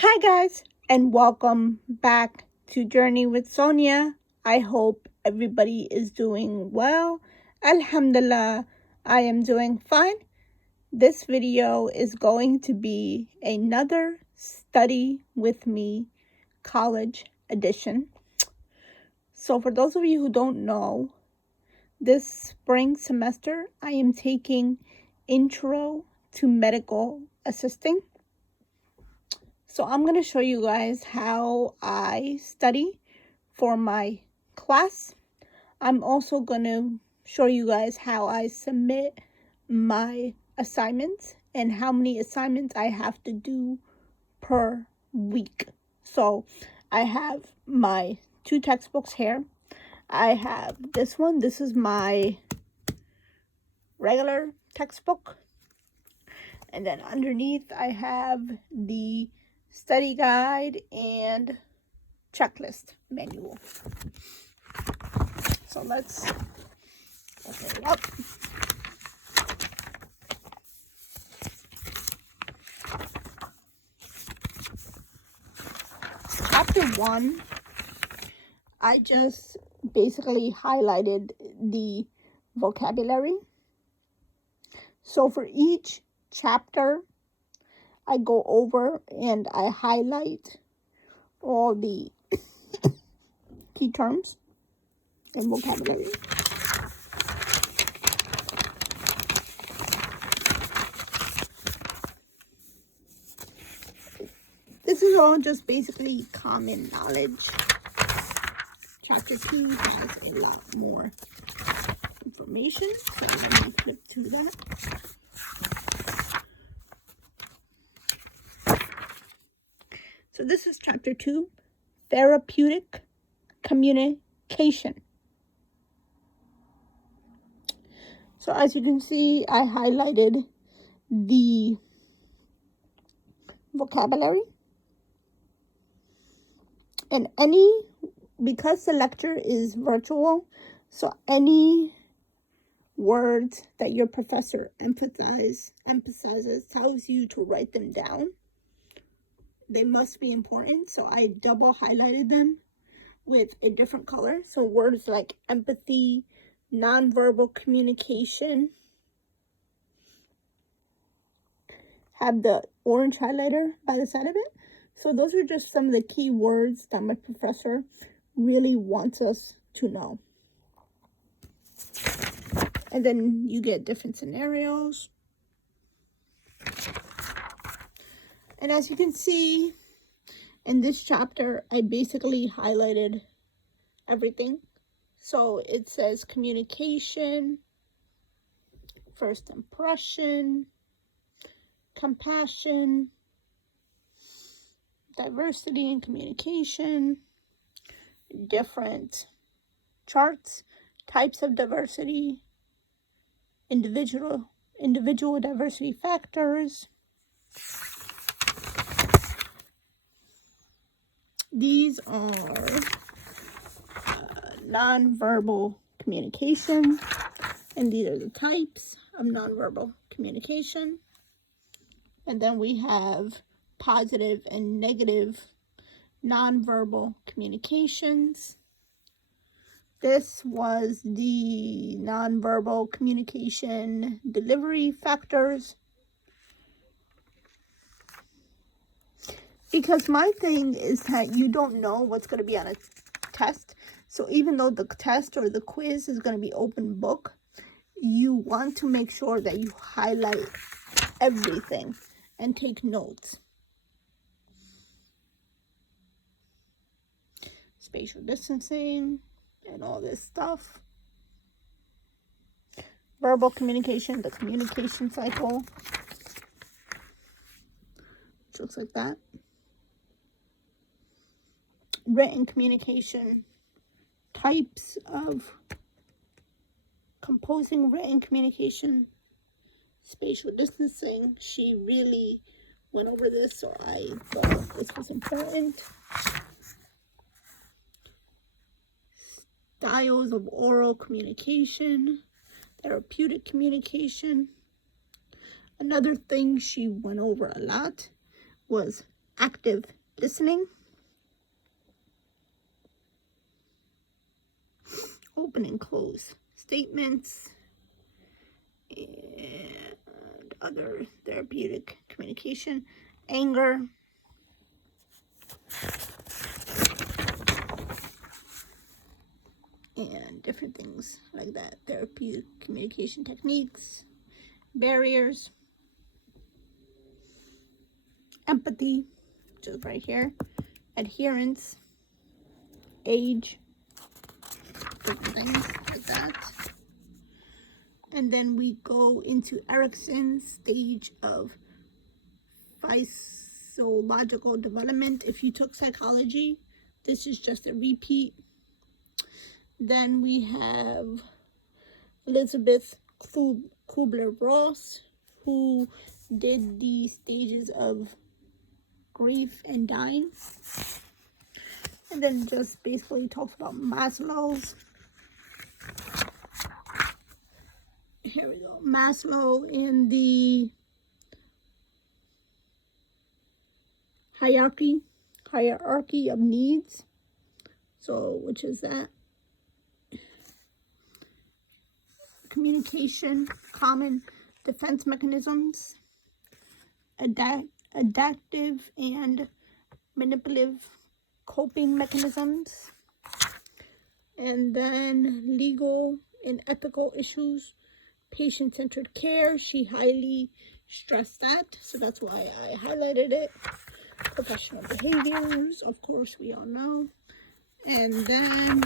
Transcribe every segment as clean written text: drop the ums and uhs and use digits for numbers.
Hi guys, and welcome back to Journey with Sonia. I hope everybody is doing well. Alhamdulillah, I am doing fine. This video is going to be another study with me college edition. So for those of you who don't know, this spring semester I am taking Intro to Medical Assisting. So I'm going to show you guys how I study for my class. I'm also going to show you guys how I submit my assignments and how many assignments I have to do per week. So I have my two textbooks here. I have this one. This is my regular textbook. And then underneath I have the study guide and checklist manual. So let's open it up. Chapter 1, I just basically highlighted the vocabulary. So for each chapter, I go over and I highlight all the key terms and vocabulary. This is all just basically common knowledge. Chapter 2 has a lot more information, so let me flip to that. So this is chapter 2, therapeutic communication. So as you can see, I highlighted the vocabulary. And because the lecture is virtual, so any words that your professor emphasizes, tells you to write them down, they must be important. So I double highlighted them with a different color. So words like empathy, nonverbal communication have the orange highlighter by the side of it. So those are just some of the key words that my professor really wants us to know. And then you get different scenarios. And as you can see, in this chapter, I basically highlighted everything. So it says communication, first impression, compassion, diversity in communication, different charts, types of diversity, individual diversity factors. These are nonverbal communication, and these are the types of nonverbal communication. And then we have positive and negative nonverbal communications. This was the nonverbal communication delivery factors. Because my thing is that you don't know what's going to be on a test. So even though the test or the quiz is going to be open book, you want to make sure that you highlight everything and take notes. Spatial distancing and all this stuff. Verbal communication, the communication cycle, which looks like that. Written communication, types of composing written communication, spatial distancing. She really went over this, so I thought this was important. Styles of oral communication, therapeutic communication. Another thing she went over a lot was active listening, open and close statements, and other therapeutic communication, anger, and different things like that, therapeutic communication techniques, barriers, empathy, which is right here, adherence, age, different things like that. And then we go into Erickson's stage of physiological development. If you took psychology, this is just a repeat. Then we have Elizabeth Kubler-Ross, who did the stages of grief and dying. And then just basically talks about Maslow's. Here we go. Maslow in the hierarchy of needs. So, which is that? Communication, common defense mechanisms, adaptive and manipulative coping mechanisms, and then legal and ethical issues, patient-centered care. She highly stressed that, so that's why I highlighted it. Professional behaviors, of course, we all know. And then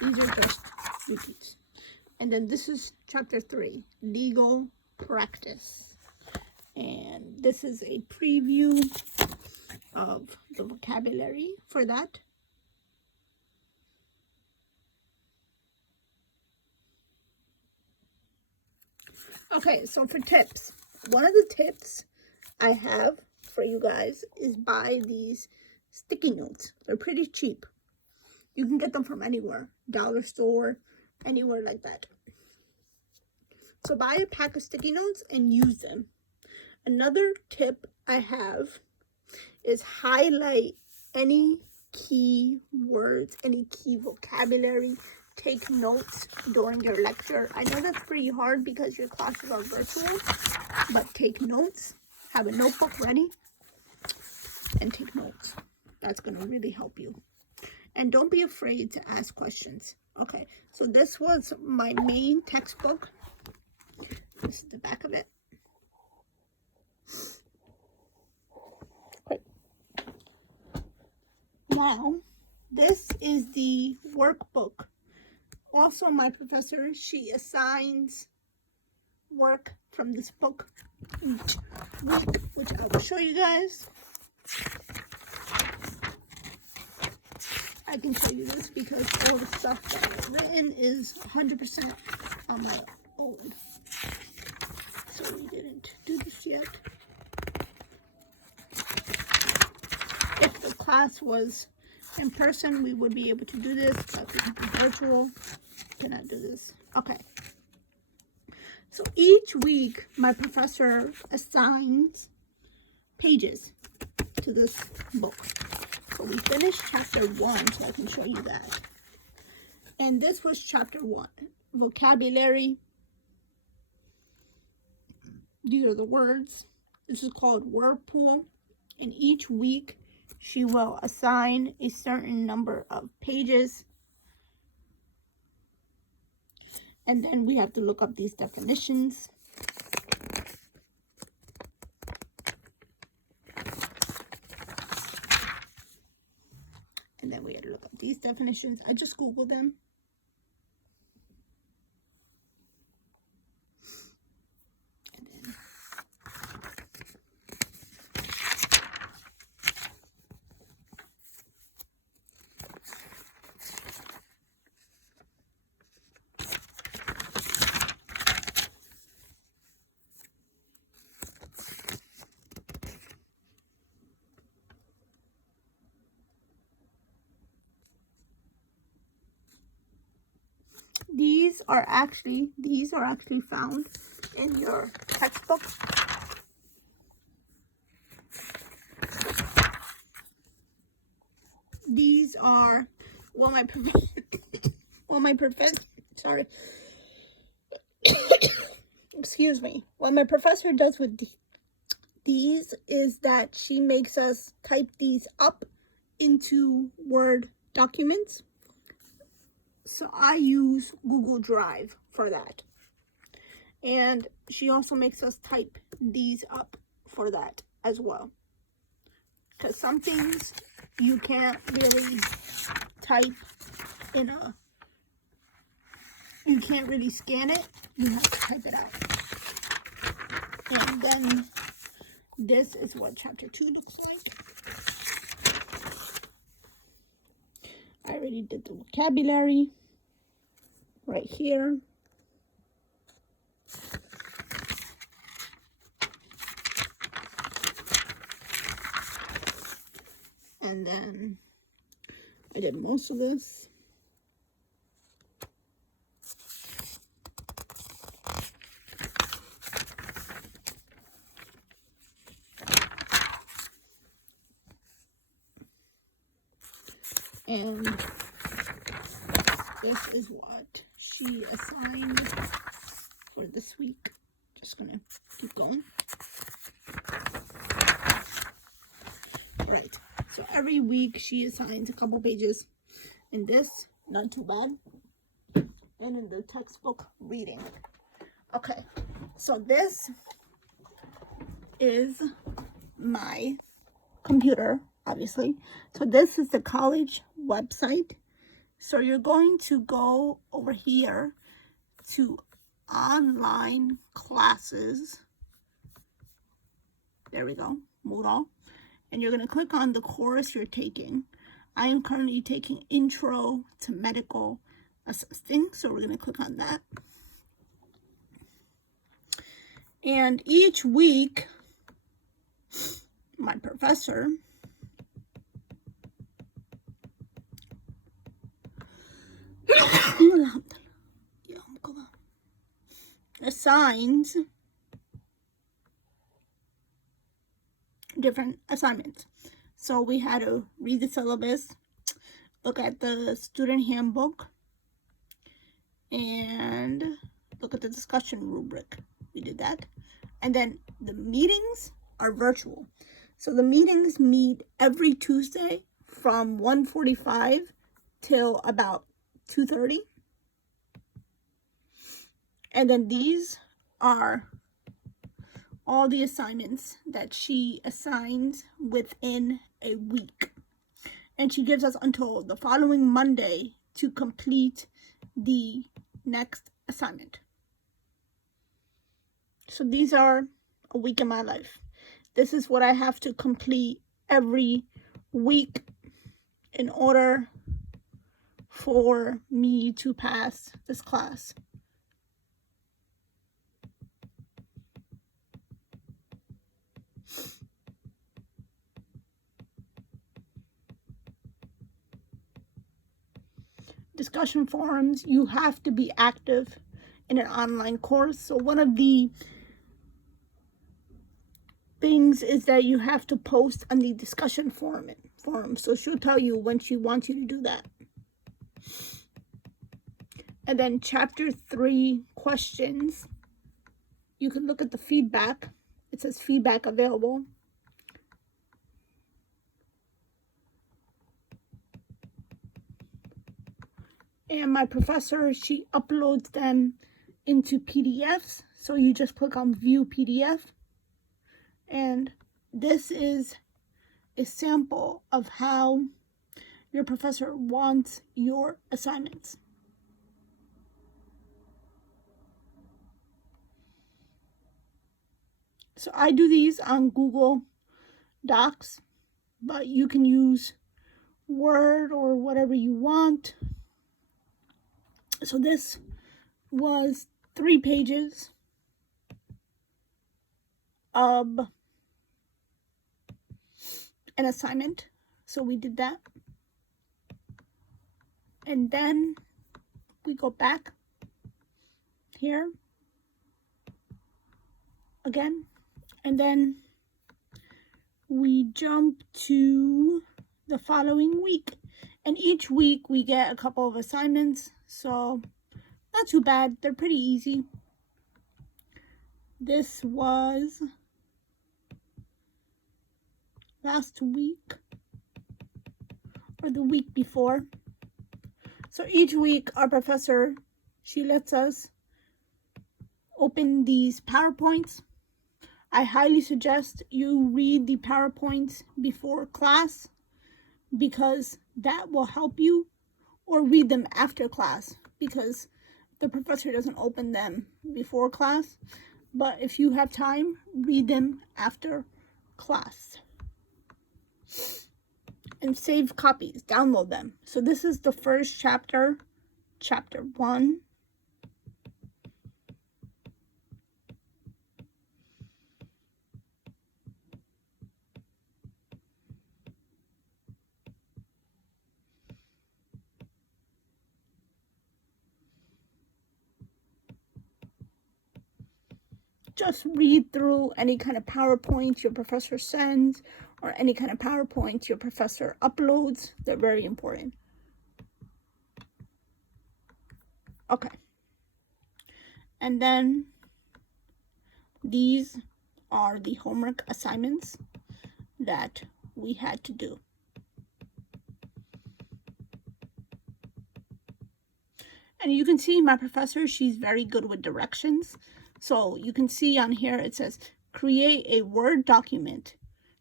these are just repeats. And then this is chapter 3, legal practice. And this is a preview of the vocabulary for that. Okay, so for tips, one of the tips I have for you guys is buy these sticky notes. They're pretty cheap. You can get them from anywhere, dollar store, anywhere like that. So buy a pack of sticky notes and use them. Another tip I have is highlight any key words, any key vocabulary. Take notes during your lecture. I know that's pretty hard because your classes are virtual, but take notes. Have a notebook ready and take notes. That's going to really help you. And don't be afraid to ask questions. Okay, so this was my main textbook. This is the back of it. Okay. Now, this is the workbook. Also, my professor, she assigns work from this book each week, which I will show you guys. I can show you this because all the stuff that is written is 100% on my own. So we didn't do this yet. If the class was in person, we would be able to do this, but we can be virtual. Cannot do this. Okay. So each week, my professor assigns pages to this book. So we finished chapter 1, so I can show you that. And this was chapter 1, vocabulary. These are the words. This is called word pool. And each week, she will assign a certain number of pages. And then we have to look up these definitions. And then we had to look up these definitions. I just Googled them. And then these are actually found in your textbook. Well, my professor, sorry, excuse me. What my professor does with these is that she makes us type these up into Word documents. So I use Google Drive for that. And she also makes us type these up for that as well. Because some things you can't really type in a, you can't really scan it. You have to type it out. And then this is what chapter 2 looks like. I already did the vocabulary right here. And then I did most of this. And this is what she assigned for this week. Just gonna keep going. Right. So every week she assigns a couple pages. In this, not too bad. And in the textbook, reading. Okay. So this is my computer, obviously. So this is the college website. So you're going to go over here to online classes. There we go, Moodle. And you're going to click on the course you're taking. I am currently taking Intro to Medical Assisting, so we're going to click on that. And each week, my professor assigns different assignments. So we had to read the syllabus, look at the student handbook, and look at the discussion rubric. We did that. And then the meetings are virtual. So the meetings meet every Tuesday from 1:45 till about 2:30. And then these are all the assignments that she assigns within a week. And she gives us until the following Monday to complete the next assignment. So these are a week in my life. This is what I have to complete every week in order for me to pass this class. Discussion forums, you have to be active in an online course. So one of the things is that you have to post on the discussion forum. So she'll tell you when she wants you to do that. And then chapter 3 questions, you can look at the feedback. It says feedback available. And my professor, she uploads them into PDFs. So you just click on view PDF. And this is a sample of how your professor wants your assignments. So I do these on Google Docs, but you can use Word or whatever you want. So this was 3 pages of an assignment. So we did that. And then we go back here again. And then we jump to the following week. And each week we get a couple of assignments, so not too bad. They're pretty easy. This was last week or the week before. So each week our professor, she lets us open these PowerPoints. I highly suggest you read the PowerPoints before class because that will help you, or read them after class because the professor doesn't open them before class. But if you have time, read them after class. And save copies, download them. So this is the first chapter, chapter 1. Just read through any kind of PowerPoint your professor sends or any kind of PowerPoint your professor uploads. They're very important. Okay. And then these are the homework assignments that we had to do. And you can see my professor, she's very good with directions. So you can see on here, it says, create a Word document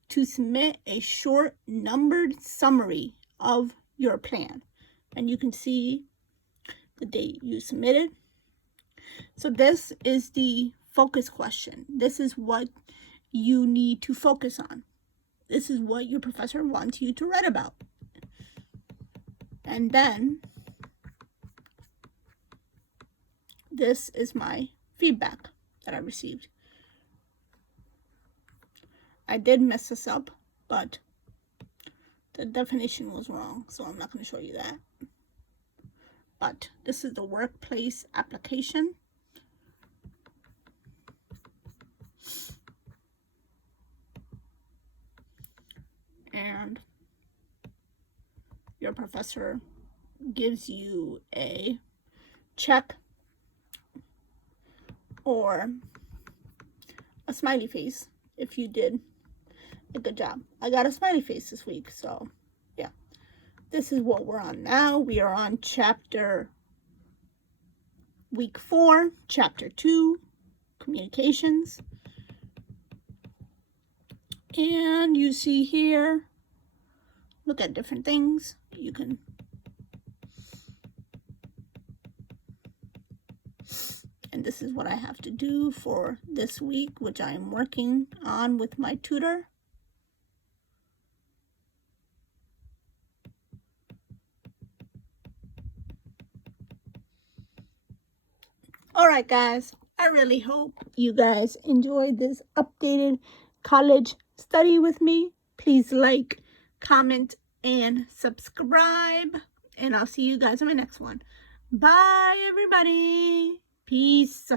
to submit a short numbered summary of your plan. And you can see the date you submitted. So this is the focus question. This is what you need to focus on. This is what your professor wants you to write about. And then this is my feedback that I received. I did mess this up, but the definition was wrong, so I'm not going to show you that. But this is the workplace application. And your professor gives you a check or a smiley face if you did a good job. I got a smiley face this week, so yeah. This is what we're on now. We are on week 4, chapter 2, communications. And you see here, look at different things. You can and this is what I have to do for this week, which I am working on with my tutor. All right, guys, I really hope you guys enjoyed this updated college study with me. Please like, comment, and subscribe. And I'll see you guys in my next one. Bye, everybody. Peace.